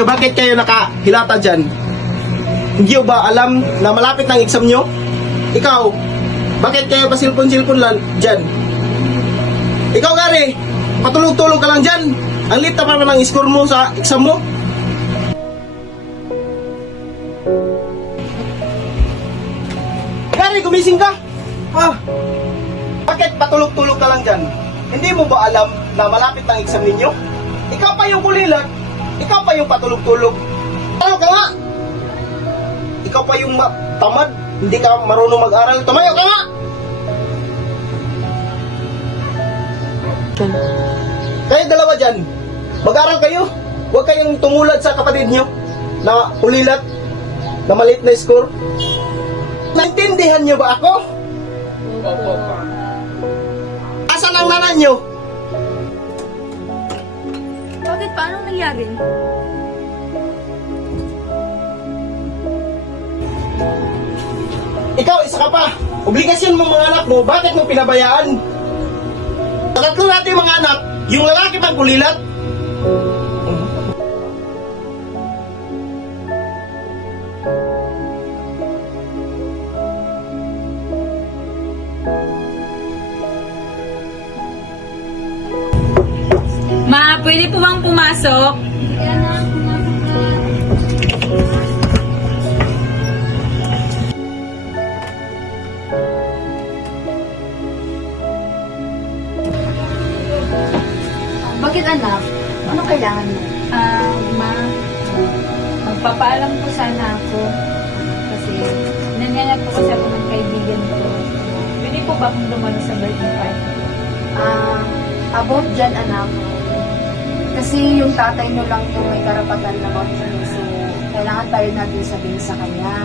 kayo, bakit kayo nakahilata dyan? Hindi ba alam na malapit ng exam nyo? Ikaw, bakit kayo ba silpon-silpon lang dyan? Ikaw, Gary, patulog-tulog ka lang dyan. Ang lit na pa naman ang score mo sa exam mo. Gary, gumising ka! Bakit patulog-tulog ka lang dyan? Hindi mo ba alam na malapit ng exam ninyo? Ikaw pa yung kulilat, ikaw pa yung patulog-tulog. Ano ka nga? Ikaw pa yung tamad, hindi ka marunong mag-aral. Tumayo ka nga! Kayo dalawa dyan, mag-aral kayo. Huwag kayong tumulad sa kapatid nyo na ulilat, na maliit na score. Naintindihan nyo ba ako? Opo. Asan ang nanay nyo? Bakit? Paano nangyari? Ikaw, isa ka pa. Obligasyon mo mga anak mo, bakit mo pinabayaan? Tatlo natin mga anak, yung lalaki pang kulilat. Ma, pwede po bang pumasok? Bakit anak? Ano kailangan mo? Ma, magpapaalam po sana ako. Kasi, nangyayag po kasi ako ng kaibigan ko. Pwede po ba akong dumalo sa birthday party? About dyan anak. Kasi yung tatay nyo lang yung may karapatan na mag-ino. So, kailangan tayo natin sabihin sa kanya.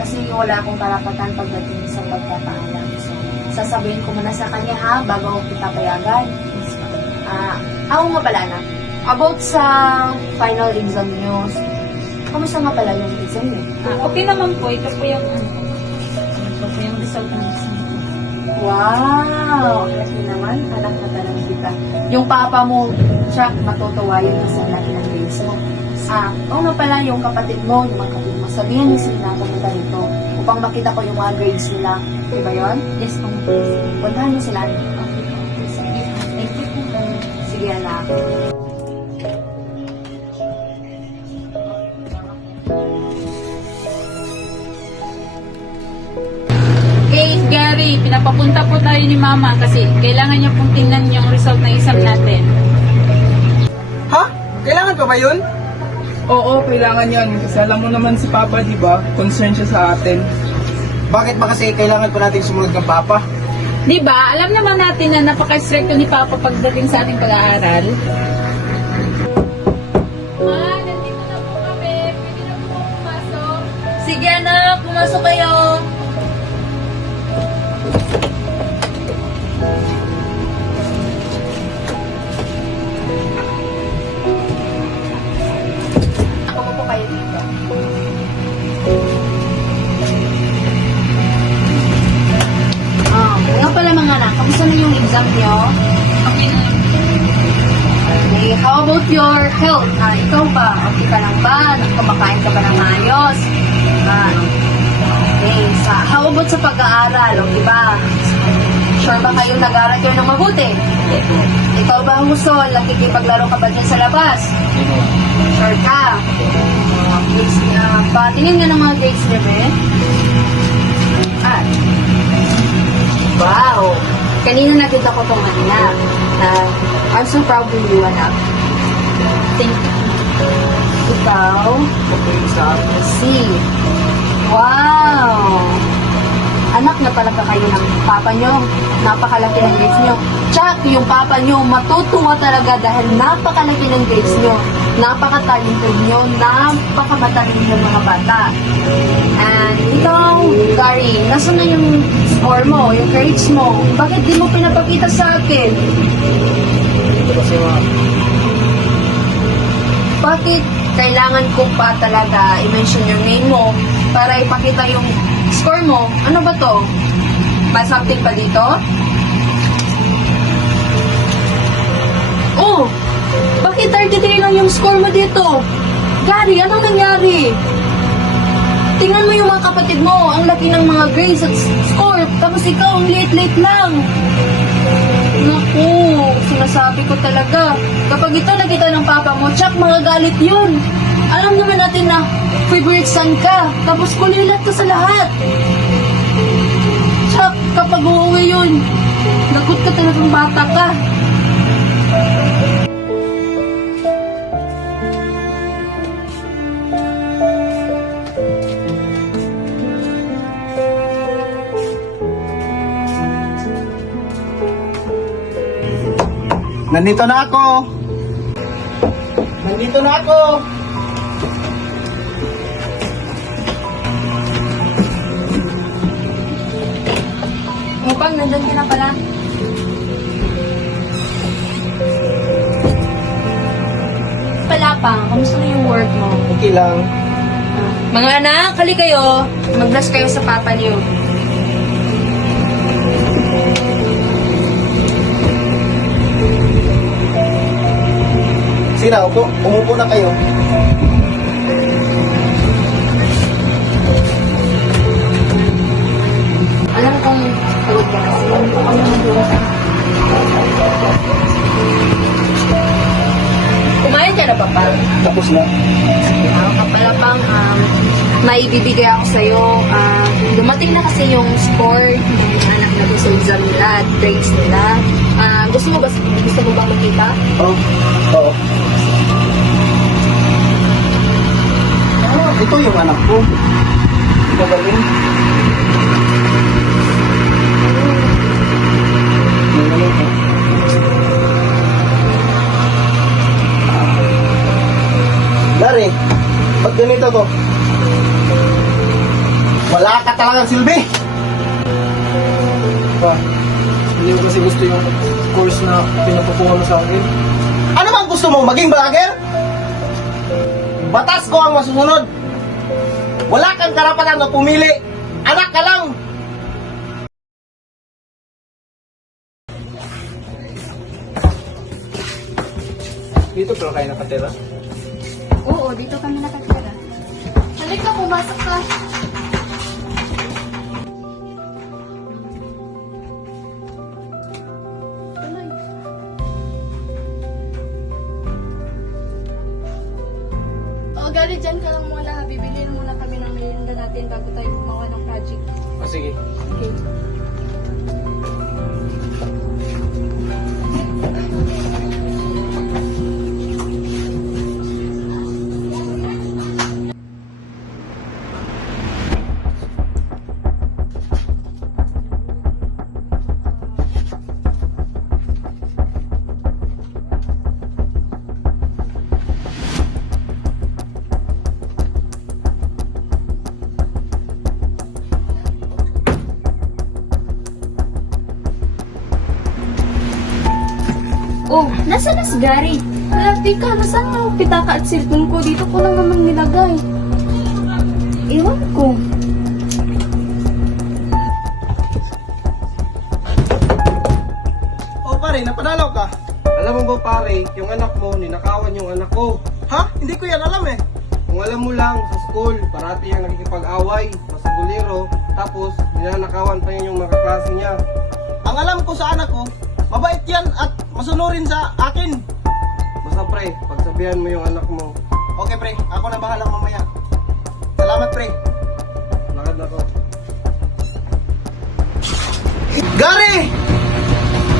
Kasi wala akong karapatan pagdating sa pagpapaalam. So, sasabihin ko muna sa kanya ha, bago ako kita payagan. Ako nga pala anak. About sa final exam nyo, kamusta nga pala yung exam nyo? Okay naman po. Ito po yung, ito po yung result ng exam ko. Wow! Kasi naman, anak na talaga kita. Yung papa mo, siya, matutuwa yun sa laki ng grades mo. Oo nga pala, yung kapatid mo, yung mga kapatid mo, sabihan niyo sila pumunta rito upang makita ko yung mga grades nila. Diba yun? Yes, po. Puntahan niyo sila. Okay po. Sige. Thank you po. Sige, anak. Okay, Gary, pinapapunta po tayo ni Mama kasi kailangan niya pong tingnan yung result ng exam natin. Ha? Kailangan pa ba yun? Oo, kailangan yan. Kasi alam mo naman si Papa, di ba? Concern siya sa atin. Bakit ba kasi kailangan pa natin sumunod ng papa? Di ba? Alam naman natin na napaka-stricto ni Papa pagdating sa ating pag-aaral. Ma, nandito na po kami. Pwede na po pumasok. Sige, anak. Pumasok kayo. Ako mo po kayo dito. Nga pala mga anak, kamusta na yung exam nyo? Okay na. Okay, how about your health? Ikaw ba? Okay ka lang ba? Kumakain ka ba ng maayos? Okay, how about sa pag-aaral? Okay ba? Sure ba kayo nag-aaral kayo ng mabuti? Ikaw ba ang gusto? Nakikipaglaro ka ba dyan sa labas? Sure ka? Patingin nga ng mga grades niya, be. Wow! Kanina nakita ko tong anak. I'm so proud of you, anak. Thank you. Ikaw? Okay, sa See. Wow! Anak na pala ka kayo ng papa nyo. Napakalaki ng grades nyo. Tsak, yung papa nyo matutuwa talaga dahil napakalaki ng grades nyo. Napaka-talented nyo. Napakamatalino yung mga bata. And ikaw, Gary, nasa na yung score mo, yung grades mo? Bakit di mo pinapakita sa akin? Ito kasi Bakit kailangan ko pa talaga i-mention yung name mo para ipakita yung score mo? Ano ba to? May something pa dito? Oh! Bakit 33 lang yung score mo dito? Gary, anong nangyari? Tingnan mo yung mga kapatid mo, ang laki ng mga grades at score, tapos ikaw ang late-late lang. Naku, sinasabi ko talaga, kapag ito nakita ng papa mo, tsak magagalit yun. Alam naman natin na favorite son ka, tapos kulilat ka sa lahat. Tsak, kapag uuwi yun, lagot ka talagang bata ka. Nandito na ako. Nandito na ako. Mupang, nandun ka na pala. Palapang, kamusta na yung work mo? Okay lang. Mga anak, hali kayo. Mag-bless kayo sa papa niyo. Sige na, umupo na kayo. Alam kong pagod ka kasi. Ako naman doon ka. Kumain ka na ba, pa? Tapos na. Kapalapang, maibibigay ako sa'yo. Dumating na kasi yung score ng anak na sa exam nila at grades nila. Gusto mo bang makita? Oh, oo. Ito yung anak ko. Magaling. Magaling ka. Dari, ba't ganito to? Wala ka talagang silbi. Pa, hindi ko kasi gusto yung course na pinapukuha mo sa akin. Ano bang gusto mo? Maging vlogger? Batas ko ang masusunod. Wala kang karapatan na pumili. Anak ka lang. Dito pala kayo nakatira. Oo, dito kami nakatira. Halika, pumasok ka. O, Gary, dyan ka lang muna. Bibiliin muna kami ng merienda natin bago tayo gumawa ng project. O sige. Okay. Oh, nasa na si Gary? Malapit ka, nasaan ang pitaka at cellphone ko? Dito ko lang naman nilagay. Ewan ko. Oh pare, napadalaw ka. Alam mo ba pare, yung anak mo, ninakawan yung anak ko. Ha? Hindi ko yan alam eh. Kung alam mo lang, sa school, parati yung nakikipag-away, masaguliro, tapos ninanakawan pa niya yung mga kaklase niya. Ang alam ko sa anak ko, mabait yan at masunurin sa akin. Basta pre, pagsabihan mo yung anak mo, Okay pre, ako na bahala mamaya. Salamat pre. lakad na ko. Gary!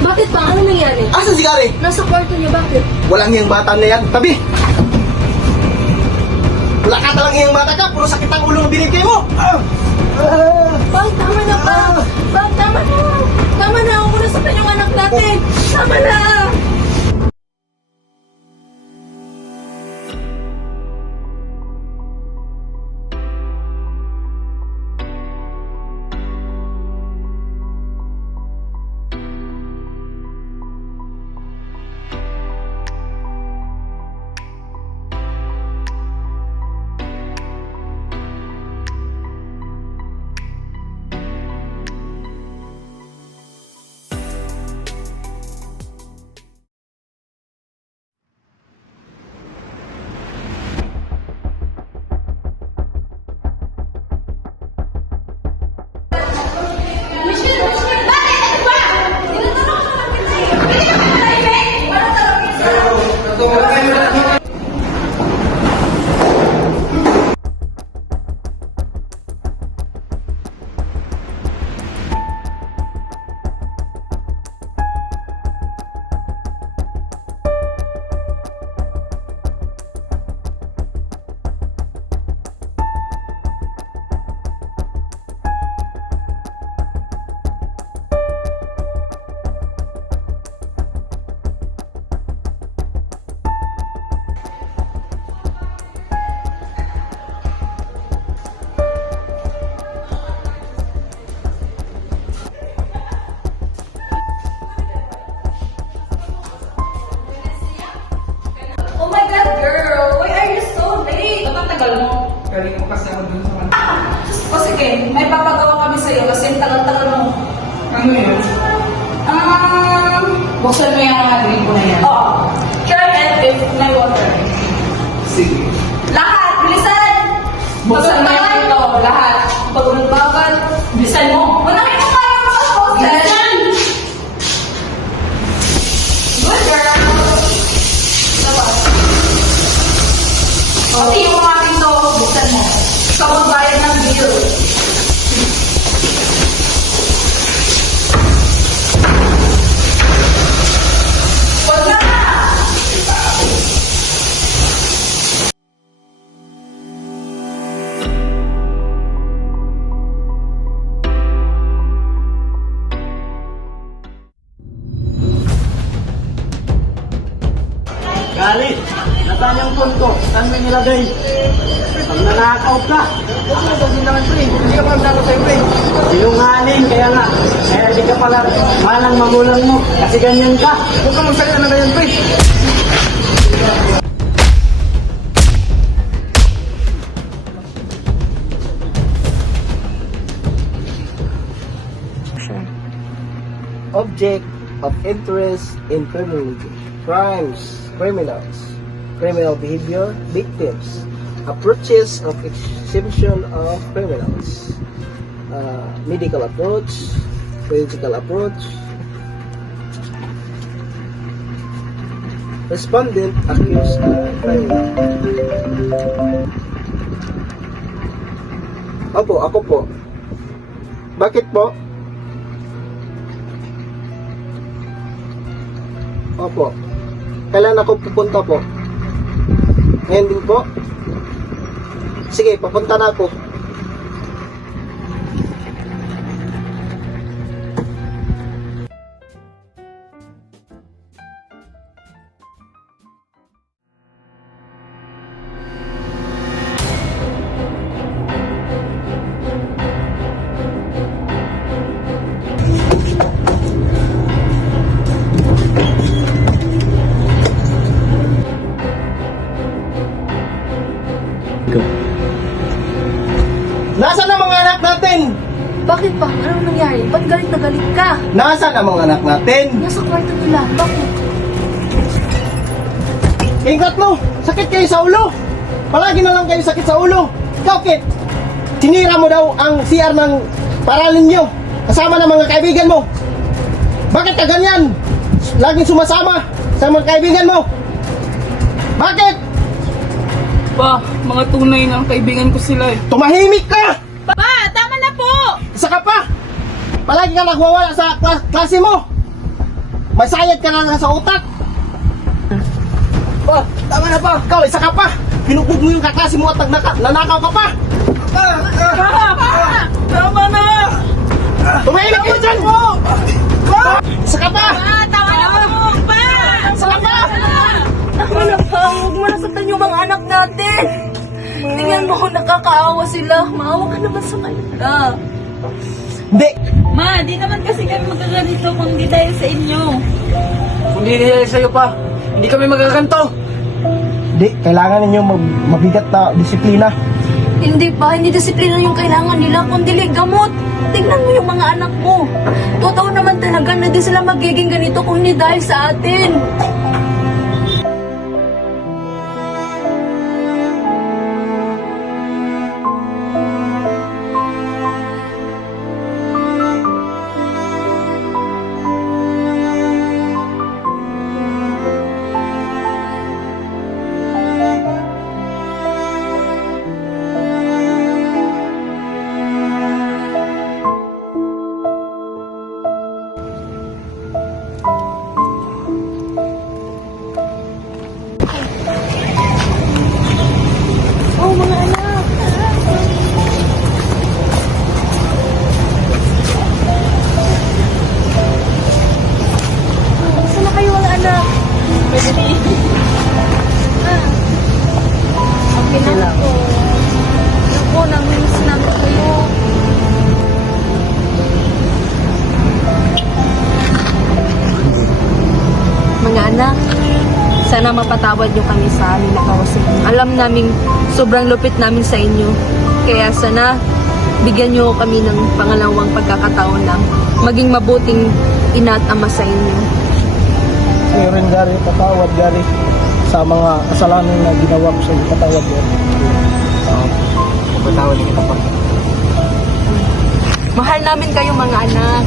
Bakit ba? Ano nangyari? Asan si Gary? Nasa kwarto niya, bakit? Walang iyang bata na yan. Tabi! Wala ka talang iyang bata ka. Puro sakit ang ulo ng binigay mo. Bakit? Tama na pa! Bakit? Tama na! Tama na! Ako na sa yung anak natin! Tama na! Galing ko kasi ako dun sa kanila. O sige, may papagawa kami sa'yo kasi ang tagal-tagal mo. Ano yun? Buksan mo yung mga drink ko na yan. Oo. Sure, and if may water. Sige. Lahat! Bilisan! Buksan mo yung ito. Lahat. Pag nagbagal, bilisan mo. Manakit mo tayo sa poster. Bilisan! Good girl! Tapos. Pati yung mga ito, buksan mo. Ikaw magbayad ng bill. Wala na! Galit! Nasaan yung phone ko? Saan mo nilagay? Pag nanakaw ka! Huwag mo sabihin naman, pre. Hindi ka pa nanakaw sa'yo, pre. Sinungaling, kaya nga. Kaya di ka pala malang magulang mo. Kasi ganyan ka. Huwag ka magsalita na ganyan, pre. Object of interest in criminology. Crimes, criminals, criminal behavior, victims, approaches of exception of criminals, medical approach, political approach, respondent accused criminal. Opo, ako po. Bakit po? Opo. Kailan ako pupunta po? Ngayon din po? Sige, papunta na ako. Nasaan ang mga anak natin? Bakit pa? Anong nangyari? Ba't galit na galit ka? Nasaan ang mga anak natin? Nasa kwarto nila. Bakit? Ingat mo! Sakit kayo sa ulo! Palagi na lang kayo sakit sa ulo! Ikaw, Kit! Sinira mo daw ang CR ng paralin nyo kasama ng mga kaibigan mo! Bakit ka ganyan? Laging sumasama sa mga kaibigan mo! Bakit? Pa, mga tunay ng kaibigan ko sila eh. Tumahimik ka! Pa, tama na po! Isa ka pa! Palagi ka nagwawala sa klase mo! May sayad ka na lang sa utak! Pa, tama na pa! Ikaw, isa ka pa! Pinugbog mo yung kaklase mo at nanakaw ka pa! Tama na! Tumahimik ka dyan! Isa ka pa! Tama na po! Pa! Isa ka pa! Tama na pa. Huwag mo nasaktan yung mga anak natin. Tingnan mo kung nakakaawa sila. Maawa ka naman sa kanila. Hindi! Ma, di naman kasi kami magkaganito kung di dahil sa inyo. Kung hindi nila sa'yo pa, hindi kami magaganto! Hindi, kailangan ninyo mabigat na disiplina. Hindi pa. Hindi disiplina yung kailangan nila, kundi gamot. Tingnan mo yung mga anak mo. Totoo naman talaga na di sila magiging ganito kung hindi dahil sa atin. Oh, mga anak. Saan na kayo, mga anak? Okay na ako. Naku, namiss namin kayo. Mga anak, Sana mapatawad nyo kami sa aming nagawa sa inyo. Alam namin sobrang lupit namin sa inyo. Kaya sana bigyan nyo kami ng pangalawang pagkakataon na maging mabuting ina at ama sa inyo. Sa'yo rin, Gary, patawad, Gary, sa mga kasalanan na ginawa ko sa iyo. Patawad, Gary. Patawad kita pa. Mahal namin kayo mga anak.